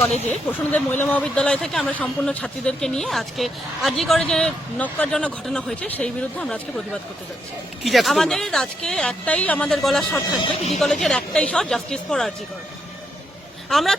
কলেজে প্রসন্নদেব মহিলা মহাবিদ্যালয় থেকে আমরা সম্পূর্ণ ছাত্রীদেরকে নিয়ে আজকে আরজি করে যে নক্কারজনক ঘটনা হয়েছে সেই বিরুদ্ধে আমরা আজকে প্রতিবাদ করতে যাচ্ছি। আমাদের আজকে একটাই আমাদের গলার স্বর থাকবে, পিজি কলেজের একটাই স্বর, জাস্টিস ফর আরজি কর। আমরা